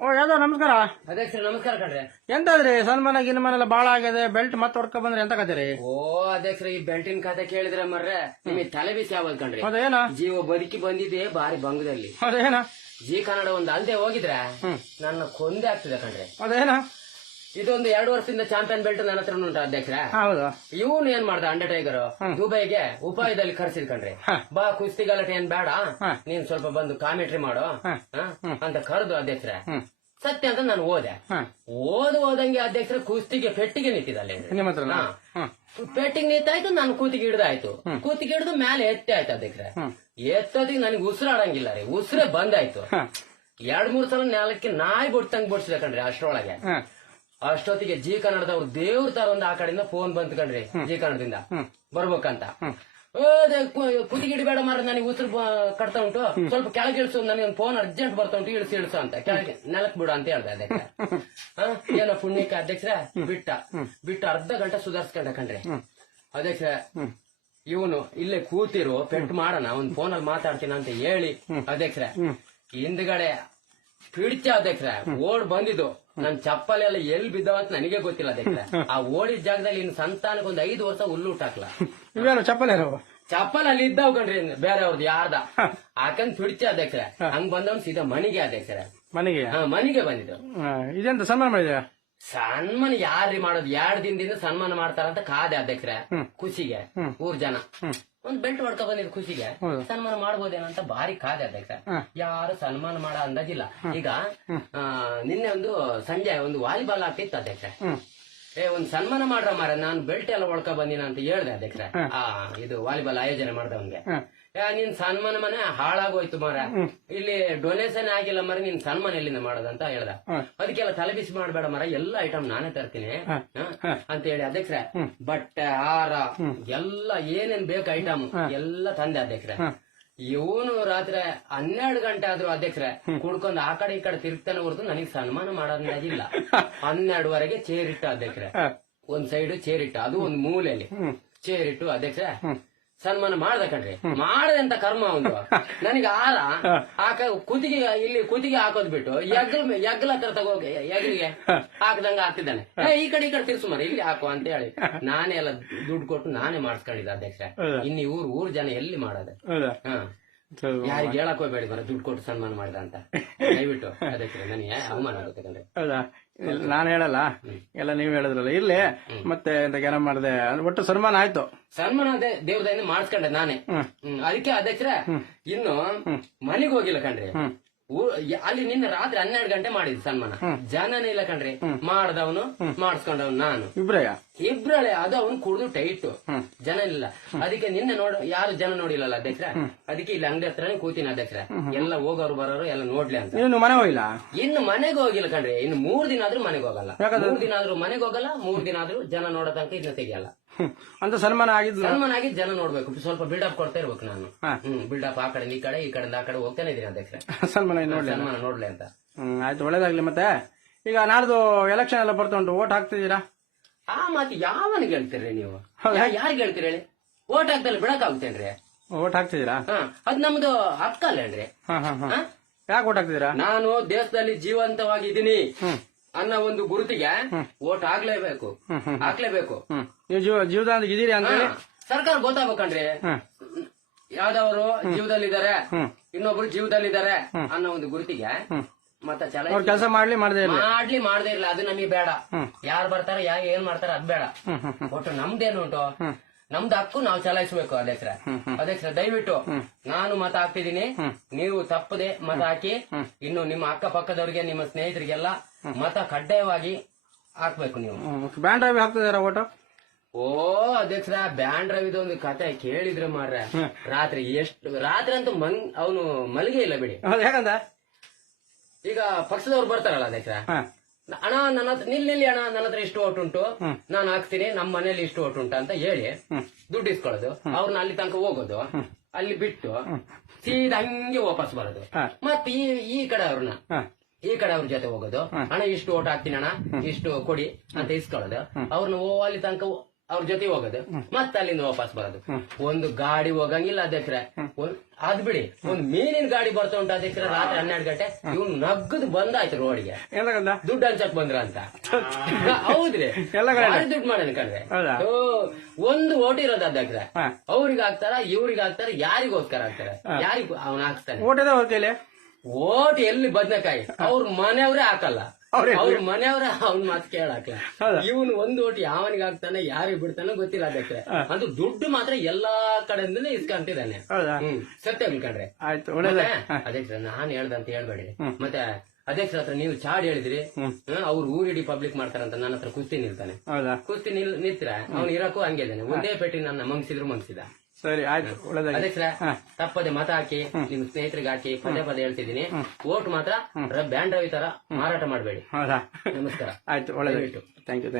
ಓ ಯಾದವ್ ನಮಸ್ಕಾರ. ಅಧ್ಯಕ್ಷರ ನಮಸ್ಕಾರ ಕಣ್ರಿ. ಎಂತಾದ್ರಿ ಸನ್ಮಾನ ಗಿನ್ಮಾನ ಎಲ್ಲ ಬಾಳ ಆಗಿದೆ, ಬೆಲ್ಟ್ ಮತ್ತೆ ಹೊಡ್ಕೊ ಬಂದ್ರೆ ಎಂತ ಕತೀರಿ? ಓ ಅಧ್ಯಕ್ಷರ ಈ ಬೆಲ್ಟಿನ ಕತೆ ಕೇಳಿದ್ರೆ ಮರ್ರೆ ನಿಮಗೆ ತಲೆ ಬಿಸಿ ಆಗೋದ್ ಕಣ್ರಿ. ಅದೇನ ಜೀವ ಬದುಕಿ ಬಂದಿದೆ ಬಾರಿ ಬಂಗದಲ್ಲಿ. ಅದೇನ ಜಿ ಕನ್ನಡ ಒಂದು ಅಲ್ದೆ ಹೋಗಿದ್ರೆ ನನ್ನ ಕೊಂದೆ ಆಗ್ತಿದೆ ಕಣ್ರಿ. ಅದೇನ ಇದೊಂದು 2 ವರ್ಷದಿಂದ ಚಾಂಪಿಯನ್ ಬೆಲ್ಟ್ ನನ್ನ ಹತ್ರ ಉಂಟು ಅಧ್ಯಕ್ಷರ. ಹೌದು. ಇವನು ಏನ್ ಮಾಡ್ದ ಅಂಡರ್ಟೈಗರ್ ದುಬೈಗೆ ಉಪಾಯದಲ್ಲಿ ಕರ್ಸಿದ್ ಕಣ್ರಿ. ಬಾ ಕುಸ್ತಿ ಗಲಾಟೆ ಏನ್ ಬೇಡ, ನೀನ್ ಸ್ವಲ್ಪ ಬಂದು ಕಾಮೆಂಟ್ರಿ ಮಾಡು ಅಂತ ಕರೆದು ಅಧ್ಯಕ್ಷರ. ಸತ್ಯ ಅಂತ ನಾನು ಓದಂಗೆ ಅಧ್ಯಕ್ಷರ ಕುಸ್ತಿಗೆ ಪೆಟ್ಟಿಗೆ ನಿಂತಿದ್ದಲ್ಲ. ನಿಮ್ಮ ಹತ್ರ ಪೆಟ್ಟಿಗೆ ನಿಂತಾಯ್ತು, ನಾನು ಕೂತಿಗೆ ಹಿಡ್ದಾಯ್ತು. ಕೂತಿಗೆ ಹಿಡಿದು ಮೇಲೆ ಎತ್ತಿ ಆಯ್ತು ಅಧ್ಯಕ್ಷರ. ಎತ್ತೋದಿಗೆ ನನಗೆ ಉಸಿರಾಡಂಗಿಲ್ಲ ರೀ, ಉಸಿರೇ ಬಂದಾಯ್ತು. 2-3 ಸಲ ನೆಲಕ್ಕೆ ನಾಯಿ ಬೊಟ್ಟಂಗ್ ಬೊಡ್ಸಿದೆ ಕಣ್ರಿ. ಅಷ್ಟ್ರೊಳಗೆ ಅಷ್ಟೊತ್ತಿಗೆ ಜಿ ಕನ್ನಡದವ್ರು ದೇವ್ರ ತರ ಒಂದು ಆ ಕಡೆಯಿಂದ ಫೋನ್ ಬಂತು ಕಣ್ರಿ. ಜಿ ಕನ್ನಡದಿಂದ ಬರ್ಬೇಕಂತ. ಕುದಿಗೆ ಹಿಡಿಬೇಡ ಮಾರ, ನನಗೆ ಉಸಿರು ಕಟ್ತಾ ಉಂಟು, ಸ್ವಲ್ಪ ಕೆಳಗೆ ಇಳಿಸು, ನನಗೆ ಒಂದು ಫೋನ್ ಅರ್ಜೆಂಟ್ ಬರ್ತಾ ಉಂಟು, ಇಳಿಸು ಅಂತ. ಕೆಳಗೆ ನೆಲಕ್ ಬಿಡು ಅಂತ ಹೇಳ್ದೆ ಅಧ್ಯಕ್ಷ. ಏನೋ ಪುಣ್ಯಕ್ಕೆ ಅಧ್ಯಕ್ಷರ ಬಿಟ್ಟು ಅರ್ಧ ಗಂಟೆ ಸುಧಾರಿಸ್ಕೊಂಡ ಕಣ್ರಿ ಅಧ್ಯಕ್ಷರ. ಇವನು ಇಲ್ಲೇ ಕೂತಿರು, ಪೆಟ್ಟು ಮಾಡೋಣ, ಒಂದ್ ಫೋನಲ್ಲಿ ಮಾತಾಡ್ತೀನಿ ಅಂತ ಹೇಳಿ ಅಧ್ಯಕ್ಷರ ಹಿಂದ್ಗಡೆ ಪಿಡ್ಚ ಅಧ್ಯಕ್ಷರ ಓಡ್ ಬಂದಿದ್ದು. ನನ್ ಚಪ್ಪಲಿ ಎಲ್ಲ ಎಲ್ಲಿ ಬಿದ್ದಾವ ಅಂತ ನನಗೆ ಗೊತ್ತಿಲ್ಲ ಅಧ್ಯಕ್ಷರ. ಆ ಓಡಿದ ಜಾಗದಲ್ಲಿ ಇನ್ನು ಸಂತಾನಕ್ಕೆ ಒಂದು 5 ವರ್ಷ ಹುಲ್ಲೂಟ ಹಾಕ್ಲ. ಚಪ್ಪಲ್ ಅಲ್ಲಿ ಇದ್ದಾವ್ ಕಣ್ರಿ, ಬೇರೆ ಅವ್ರದ್ದು ಯಾರ್ದ ಹಾಕಂದ್ ಪಿಡ್ಚ ಅಧ್ಯಕ್ಷರ. ಹಂಗ್ ಬಂದವನ್ ಸೀದಾ ಮನೆಗೆ ಅಧ್ಯಕ್ಷರ. ಮನೆಗೆ ಬಂದಿದ್ದು. ಇದೆಂತ ಸನ್ಮಾನ ಮಾಡಿದ? ಸನ್ಮಾನ ಯಾರ್ರಿ ಮಾಡೋದು? 2 ದಿನದಿಂದ ಸನ್ಮಾನ ಮಾಡ್ತಾರಂತ ಕಾದೆ ಅಧ್ಯಕ್ಷರ. ಖುಷಿಗೆ ಊರ್ ಜನ ಒಂದ್ ಬೆಲ್ಟ್ ಹೊಡ್ಕೊ ಬಂದಿದ್ ಖುಷಿಗೆ ಸನ್ಮಾನ ಮಾಡ್ಬೋದೇನಂತ ಭಾರಿ ಕಾದೆ ಅಧ್ಯಕ್ಷ. ಯಾರು ಸನ್ಮಾನ ಮಾಡೋ ಅಂದಾಜಿಲ್ಲ. ಈಗ ನಿನ್ನೆ ಒಂದು ಸಂಜೆ ಒಂದು ವಾಲಿಬಾಲ್ ಆಗ್ತಿತ್ತು ಅಧ್ಯಕ್ಷ. ಒಂದ್ ಸನ್ಮಾನ ಮಾಡ್ರ ಮಾರ, ನಾನು ಬೆಲ್ಟ್ ಎಲ್ಲ ಹೊಡ್ಕೊ ಬಂದಿನ ಅಂತ ಹೇಳ್ದೆ ಅಧ್ಯಕ್ಷರ. ಇದು ವಾಲಿಬಾಲ್ ಆಯೋಜನೆ ಮಾಡ್ದವನ್ಗೆ, ನಿನ್ ಸನ್ಮಾನ ಮನೆ ಹಾಳಾಗೋಯ್ತು ಮಾರ, ಇಲ್ಲಿ ಡೊನೇಷನ್ ಆಗಿಲ್ಲ ಮರ, ನಿನ್ ಸನ್ಮಾನ ಎಲ್ಲಿಂದ ಮಾಡೋದಂತ ಹೇಳ್ದ. ಅದಕ್ಕೆಲ್ಲ ತಲೆಬಿಸಿ ಮಾಡ್ಬೇಡ ಮರ, ಎಲ್ಲ ಐಟಮ್ ನಾನೇ ತರ್ತೀನಿ ಅಂತ ಹೇಳಿ ಅಧ್ಯಕ್ಷರ ಬಟ್ಟೆ ಹಾರ ಎಲ್ಲ ಏನೇನ್ ಬೇಕು ಐಟಮ್ ಎಲ್ಲ ತಂದೆ ಅಧ್ಯಕ್ಷರ. ಇವನು ರಾತ್ರಿ 12 ಗಂಟೆ ಆದ್ರೂ ಅಧ್ಯಕ್ಷರ ಕುಡ್ಕೊಂಡು ಆ ಕಡೆ ಈ ಕಡೆ ತಿರುಗ್ತಾನೆ ಹೊರತು ನನಗೆ ಸನ್ಮಾನ ಮಾಡೋದಿಲ್ಲ. 12ವರೆಗೆ ಚೇರಿಟ್ಟ ಅಧ್ಯಕ್ಷರ, ಒಂದ್ ಸೈಡ್ ಚೇರಿಟ್ಟ, ಅದು ಒಂದ್ ಮೂಲೆಯಲ್ಲಿ ಚೇರಿಟ್ಟು ಅಧ್ಯಕ್ಷರ ಸನ್ಮಾನ ಮಾಡ್ದ ಕಣ್ರಿ. ಮಾಡದಂತ ಕರ್ಮ ಒಂದು ನನಗೆ ಹಾಕ ಕುತ್ತಿಗೆ, ಇಲ್ಲಿ ಕುತ್ತಿಗೆ ಹಾಕೋದ್ ಬಿಟ್ಟು ಎಗ್ಲ ಹತ್ರ ತಗೋಗಿ ಎಗ್ಲಿಗೆ ಹಾಕದಂಗ ಹಾಕ್ತಿದ್ದಾನೆ. ಈ ಕಡೆ ತಿರ್ಸು ಮರ, ಇಲ್ಲಿ ಹಾಕುವ ಅಂತ ಹೇಳಿ ನಾನೇ ಎಲ್ಲ ದುಡ್ಡು ಕೊಟ್ಟು ನಾನೇ ಮಾಡಿಸ್ಕೊಂಡಿದ್ದೆ ಅಧ್ಯಕ್ಷ. ಇನ್ನು ಊರ್ ಜನ ಎಲ್ಲಿ ಮಾಡೋದು? ಯಾರಿಗೆ ಹೇಳಕ್ ಹೋಗ್ಬೇಡಿ ಮರ, ದುಡ್ಡು ಕೊಟ್ಟು ಸನ್ಮಾನ ಮಾಡಿದ ಅಂತ ದಯವಿಟ್ಟು ಅಧ್ಯಕ್ಷ. ನನಗೆ ಅವಮಾನ ಆಗುತ್ತೆ ಕಣ್ರಿ. ನಾನು ಹೇಳಲ್ಲ, ಎಲ್ಲ ನೀವ್ ಹೇಳಿದ್ರಲ್ಲ. ಇರ್ಲಿ, ಮತ್ತೆ ಎಂತ ಮಾಡಿದೆ, ಒಟ್ಟು ಸನ್ಮಾನ ಆಯ್ತು. ಸನ್ಮಾನ ದೇವ್ರದಿಂದ ಮಾಡಿಸ್ಕೊಂಡೆ ನಾನೇ. ಅದಕ್ಕೆ ಅಧ್ಯಕ್ಷರ ಇನ್ನು ಮನೆಗೆ ಹೋಗಿಲ್ಲ ಕಣ್ರಿ. ಅಲ್ಲಿ ನಿನ್ನೆ ರಾತ್ರಿ 12 ಗಂಟೆ ಮಾಡಿದ್ ಸನ್ಮಾನ. ಜನನೇ ಇಲ್ಲ ಕಣ್ರಿ, ಮಾಡ್ದವನು ಮಾಡಿಸ್ಕೊಂಡವನು ನಾನು ಇಬ್ರಳೆ. ಅದು ಅವನು ಕುಡ್ದು ಟೈಟ್, ಜನ ಇಲ್ಲ. ಅದಕ್ಕೆ ನಿನ್ನೆ ಯಾರು ಜನ ನೋಡಿಲ್ಲಲ್ಲ ಅಧ್ಯಕ್ಷರ. ಅದಕ್ಕೆ ಇಲ್ಲಿ ಅಂಗಡಿ ಹತ್ರನೇ ಕೂತೀನಿ ಅಧ್ಯಕ್ಷರ. ಎಲ್ಲ ಹೋಗೋರು ಬರೋರು ಎಲ್ಲ ನೋಡ್ಲಿ ಅಂತ. ಇನ್ನು ಮನೆ ಹೋಗಿಲ್ಲ, ಇನ್ನು ಮನೆಗೆ ಹೋಗಿಲ್ಲ ಕಣ್ರಿ. ಇನ್ನು 3 ದಿನ ಆದ್ರೂ ಮನೆಗೆ ಹೋಗಲ್ಲ. 3 ದಿನ ಆದ್ರೂ ಮನೆಗೆ ಹೋಗಲ್ಲ, 3 ದಿನ ಆದ್ರೂ ಜನ ನೋಡೋ ತನಕ ಇದನ್ನ ತೆಗಿಯಲ್ಲ ಅಂತ. ಸನ್ಮಾನ ಆಗಿದ್ ಜನ ನೋಡ್ಬೇಕು, ಸ್ವಲ್ಪ ಬಿಲ್ಡಪ್ ಕೊಡ್ತಾ ಇರ್ಬೇಕು ನಾನು. ಬಿಲ್ಡಪ್ ಆ ಕಡೆ ಈ ಕಡೆ, ಈ ಕಡೆಯಿಂದ ಆ ಕಡೆ ಹೋಗ್ತಾನೆ ಇದೀನಿ ಅಧ್ಯಕ್ಷರ. ಸನ್ಮಾನ ನೋಡ್ಲಿ ಅಂತ. ಆಯ್ತು, ಒಳ್ಳೇದಾಗ್ಲಿ. ಮತ್ತೆ ಈಗ ನಾಡ್ದು ಎಲೆಕ್ಷನ್ ಎಲ್ಲ ಬರ್ತಾ ಉಂಟು, ವೋಟ್ ಹಾಕ್ತಿದ್ದೀರಾ? ಆ ಮಾತು ಯಾವನಿಗೆ ಹೇಳ್ತೀರಿ ನೀವು? ಯಾರಿಗೆ ಹೇಳ್ತೀರಿ ಹೇಳಿ? ವೋಟ್ ಹಾಕ್ದಲ್ಲಿ ಬಿಡಕ್ಕಾಗುತ್ತೇನ್ರಿ? ವೋಟ್ ಹಾಕ್ತಿದ್ದೀರಾ? ಅದ್ ನಮ್ದು ಹಕ್ಕಲ್ಲೇನ್ರಿ? ಯಾಕೆ ವೋಟ್ ಹಾಕ್ತಿದ್ದೀರಾ? ನಾನು ದೇಶದಲ್ಲಿ ಜೀವಂತವಾಗಿದ್ದೀನಿ ಅನ್ನೋ ಒಂದು ಗುರುತಿಗೆ ವೋಟ್ ಹಾಕ್ಲೇಬೇಕು. ನೀವು ಜೀವದಾನ ಇದೀರಿ ಅಂತ ಹೇಳಿ ಸರ್ಕಾರ ಗೊತ್ತಾಗ್ಬೇಕಣ್ರಿ. ಯಾವ್ದವ್ರು ಜೀವದಲ್ಲಿದ್ದಾರೆ, ಇನ್ನೊಬ್ರು ಜೀವದಲ್ಲಿದ್ದಾರೆ ಅನ್ನೋ ಒಂದು ಗುರುತಿಗೆ ಮತ್ತ ಕೆಲಸ ಮಾಡ್ಲಿ ಮಾಡದೇ ಇಲ್ಲ, ಅದು ನಮಗೆ ಬೇಡ. ಯಾರು ಬರ್ತಾರ, ಏನ್ ಮಾಡ್ತಾರ ಅದ್ ಬೇಡ. ಒಟ್ಟು ನಮ್ದೇನು ಉಂಟು, ನಮ್ದು ಹಕ್ಕು ನಾವು ಚಲಾಯಿಸಬೇಕು ಅಧ್ಯಕ್ಷರ. ದಯವಿಟ್ಟು ನಾನು ಮತ ಹಾಕ್ತಿದ್ದೀನಿ, ನೀವು ತಪ್ಪದೆ ಮತ ಹಾಕಿ. ಇನ್ನು ನಿಮ್ಮ ಅಕ್ಕಪಕ್ಕದವ್ರಿಗೆ, ನಿಮ್ಮ ಸ್ನೇಹಿತರಿಗೆಲ್ಲ ಮತ ಕಡ್ಡಾಯವಾಗಿ ಹಾಕ್ಬೇಕು ನೀವು. ಬ್ಯಾಂಡ್ ಡ್ರೈವ್ ಹಾಕ್ತಿದಾರ ಓಟು? ಓ ಅಧ್ಯಕ್ಷರ, ಬ್ಯಾಂಡ್ ರವಿದ ಒಂದು ಕತೆ ಕೇಳಿದ್ರೆ ಮಾರ್ರೆ, ರಾತ್ರಿ ಅಂತೂ ಅವನು ಮಲಗೇ ಇಲ್ಲ ಬಿಡಿ. ಯಾಕಂದ ಈಗ ಪಕ್ಷದವ್ರು ಬರ್ತಾರಲ್ಲ ಅಧ್ಯಕ್ಷರ, ಅಣ್ಣ ನನ್ನ ಹತ್ರ ನಿಲ್ಲಿ ಅಣ್ಣ, ನನ್ನ ಹತ್ರ ಇಷ್ಟು ಓಟ್ ಉಂಟು, ನಾನು ಹಾಕ್ತೀನಿ, ನಮ್ಮ ಮನೇಲಿ ಇಷ್ಟು ಓಟ್ ಉಂಟು ಅಂತ ಹೇಳಿ ದುಡ್ಡು ಇಸ್ಕೊಳ್ಳೋದು. ಅವ್ರನ್ನ ಅಲ್ಲಿ ತನಕ ಹೋಗೋದು, ಅಲ್ಲಿ ಬಿಟ್ಟು ಸೀದಾ ಹಂಗೆ ವಾಪಸ್ ಬರೋದು. ಮತ್ತೆ ಈ ಕಡೆ ಅವ್ರ ಜೊತೆ ಹೋಗೋದು, ಅಣ್ಣ ಇಷ್ಟು ಓಟ್ ಹಾಕ್ತೀನಿ ಅಣ್ಣ, ಇಷ್ಟು ಕೊಡಿ ಅಂತ ಇಸ್ಕೊಳ್ಳೋದು. ಅವ್ರನ್ನ ಅಲ್ಲಿ ತನಕ ಅವ್ರ ಜೊತೆ ಹೋಗೋದು ಮತ್ತೆ ಅಲ್ಲಿಂದ ವಾಪಸ್ ಬರೋದು. ಒಂದು ಗಾಡಿ ಹೋಗಂಗಿಲ್ಲ ಅಧ್ಯಕ್ಷರೇ. ಅದ್ ಬಿಡಿ, ಒಂದ್ ಮೀನಿನ ಗಾಡಿ ಬರ್ತಾ ಉಂಟು ಅಧ್ಯಕ್ಷರೇ ರಾತ್ರಿ 12 ಗಂಟೆ. ಇವ್ನು ನಗ್ಗದು ಬಂದಾಯ್ತು ರೋಡ್ಗೆ, ದುಡ್ಡು ಹಂಚಕ್ ಬಂದ್ರ ಅಂತ. ಹೌದ್ರಿ, ಭಾರಿ ದುಡ್ಡು ಮಾಡೋಣ ಕಣ್ರೆ. ಒಂದು ಓಟ್ ಇರೋದು ಅಧ್ಯಕ್ಷರೇ, ಅವ್ರಿಗೆ ಹಾಕ್ತಾರ ಇವ್ರಿಗೆ ಹಾಕ್ತಾರ, ಯಾರಿಗೋಸ್ಕರ ಹಾಕ್ತಾರೆ? ಯಾರಿಗ ಅವನ್ ಹಾಕ್ತಾನೆ ಓಟ್ ಎಲ್ಲಿ ಬದ್ನಕಾಯಿ? ಅವ್ರ ಮನೆಯವ್ರೇ ಹಾಕಲ್ಲ, ಅವ್ರ ಮನೆಯವ್ರೆ ಅವ್ನ ಮಾತು ಕೇಳಾಕ್ಲ. ಇವನು ಒಂದು ಓಟ್ ಯಾವನಿಗೆ ಹಾಕ್ತಾನೆ ಯಾರಿಗೆ ಬಿಡ್ತಾನೆ ಗೊತ್ತಿಲ್ಲ ಅಧ್ಯಕ್ಷರೇ. ಅದು ದುಡ್ಡು ಮಾತ್ರ ಎಲ್ಲಾ ಕಡೆಯಿಂದಲೇ ಇಸ್ಕೊಂತಿದ್ದಾನೆ. ಸತ್ಯ ಕಂಡ್ರೆ ಅಧ್ಯಕ್ಷರ ನಾನ್ ಹೇಳ್ದಂತ ಹೇಳ್ಬೇಡಿ. ಮತ್ತೆ ಅಧ್ಯಕ್ಷರ ಹತ್ರ ನೀವು ಚಾಡ್ ಹೇಳಿದ್ರಿ, ಅವ್ರು ಊರಿಡಿ ಪಬ್ಲಿಕ್ ಮಾಡ್ತಾರಂತ ನನ್ನ ಹತ್ರ ಕುಸ್ತಿ ನಿಲ್ತಾನೆ. ಕುಸ್ತಿ ನಿಲ್ತಿರ ಅವ್ನು ಇರಕ್ಕೂ ಹಂಗೆ ಇದ್ದಾನೆ. ಒಂದೇ ಪೆಟ್ಟಿ ನನ್ನ ಮಂಗಿಸಿದ. ಸರಿ ಆಯ್ತು, ಅಧ್ಯಕ್ಷರ ತಪ್ಪದೆ ಮತ ಹಾಕಿ, ನಿಮ್ ಸ್ನೇಹಿತರಿಗೆ ಹಾಕಿ. ಪದೇ ಪದೇ ಹೇಳ್ತಿದ್ದೀನಿ, ಓಟ್ ಮಾತ್ರ ಬ್ಯಾಂಡ್ ರವಿ ತರ ಮಾರಾಟ ಮಾಡಬೇಡಿ. ಹೌದಾ? ನಮಸ್ಕಾರ. ಆಯ್ತು, ಒಳ್ಳೆದಾಯ್ತು. Thank you.